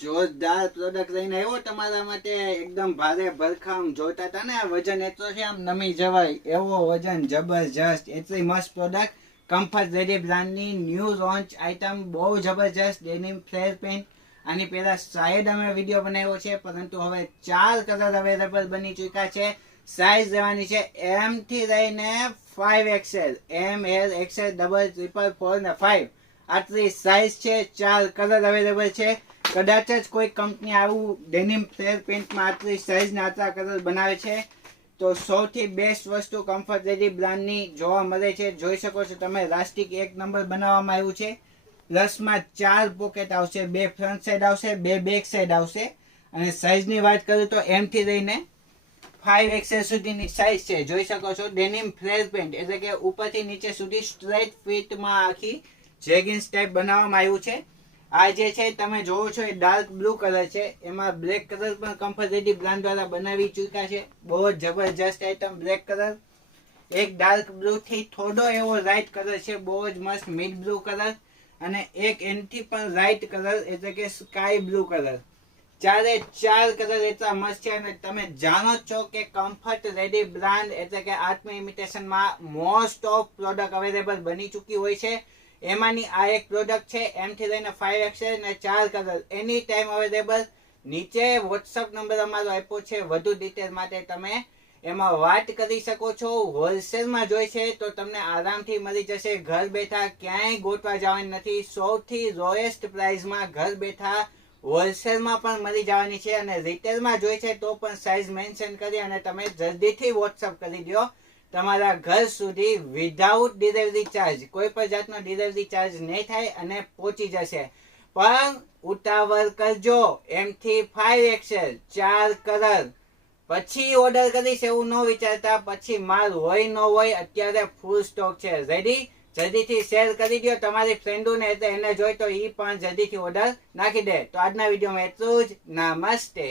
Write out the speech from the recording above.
જોરદાર પ્રોડક્ટ લઈને આવ્યો તમારા માટે. એકદમ ભારે ભરખમ જોતા હતા ને, વજન એટલો છે આમ નમી જવાય એવો વજન, જબરજસ્ત. એટલી મસ્ત પ્રોડક્ટ. કમ્ફર્ટ રેડી બ્રાન્ડની ન્યૂ લોન્ચ આઇટમ, બહુ જબરજસ્ત ડેનિમ ફ્લેર પેન્ટ. આની પહેલા શાયદ અમે વિડીયો બનાવ્યો છે, પરંતુ હવે 4 કલર અવેલેબલ બની ચૂક્યા છે. સાઇઝ રહેવાની છે M થી લઈને 5XL, M, L, XL, double, triple, 4 ને 5. આટલી સાઇઝ છે. 4 કલર અવેલેબલ છે. કદાચ જ કોઈ કંપની આવું ડેનિમ ફ્લેર પેન્ટમાં આટલી સાઇઝ ને આટલા કલર બનાવે છે. તો સૌથી બેસ્ટ વસ્તુ કમ્ફર્ટ રેડી બ્રાન્ડની જોવા મળે છે. જોઈ શકો છો તમે, ઇલાસ્ટિક 1 નંબર બનાવવામાં આવ્યું છે. પ્લસમાં 4 પોકેટ આવશે, 2 ફ્રન્ટ સાઈડ આવશે, 2 બેક સાઈડ આવશે. અને સાઇઝની વાત કરું તો M થી લઈને 5XL સુધીની સાઇઝ છે. જોઈ શકો છો, ડેનિમ ફ્લેર પેન્ટ એટલે કે ઉપરથી નીચે સુધી સ્ટ્રેટ ફિટમાં આખી જેગિન્સ ટાઈપ બનાવવામાં આવ્યું છે. આ જે છે તમે જોવો છો એ ડાર્ક બ્લુ કલર છે. એમાં બ્લેક કલર પણ કમ્ફર્ટ રેડી બ્રાન્ડ દ્વારા બનાવી ચૂક્યા છે. બહુ જ જબરજસ્ત આઈટમ. બ્લેક કલર, એક ડાર્ક બ્લુ થી થોડો એવો લાઇટ કલર છે, બહુ જ મસ્ત મિડ બ્લુ કલર, અને એક એનથી પણ લાઇટ કલર એટલે કે સ્કાય બ્લુ કલર. 4 કલર એટલા મસ્ત છે. અને તમે જાણો છો કે કમ્ફર્ટ રેડી બ્રાન્ડ એટલે કે આત્મ ઇમિટેશનમાં મોસ્ટ ઓફ પ્રોડક્ટ અવેલેબલ બની ચૂકી હોય છે. એમાંની આ એક પ્રોડક્ટ છે. M થી લઈને 5XL અને 4 કલર એની ટાઈમ અવેલેબલ. નીચે વોટ્સઅપ નંબર અમારો આપ્યો છે. વધુ ડિટેલ માટે તમે એમાં વાત કરી શકો છો. હોલસેલમાં જોઈ છે તો તમને આરામથી મળી જશે. ઘર બેઠા ક્યાંય ગોતવા જવાની નથી. સૌથી લોએસ્ટ પ્રાઇસમાં ઘર બેઠા હોલસેલમાં પણ મળી જવાની છે. અને રિટેલમાં જોઈ છે તો પણ સાઇઝ મેન્શન કરી અને તમે જલ્દીથી વોટ્સઅપ કરી દો. તમારા ઘર સુધી વિધાઉટ ડિલિવરી ચાર્જ, કોઈ પણ જાતનો ડિલિવરી ચાર્જ નહીં થાય અને પહોંચી જશે. પણ ઉતાવળ કરજો. M થી 5XL 4 કલર પછી ઓર્ડર કરીશ એવું ન વિચારતા. પછી માલ હોય ન હોય, અત્યારે ફૂલ સ્ટોક છે. રેડી? જલ્દીથી શેર કરી દો તમારી ફ્રેન્ડોને, એટલે એને જોઈ તો એ પણ જલ્દીથી ઓર્ડર નાખી દે. તો આજના વિડીયોમાં એટલું જ. નમસ્તે.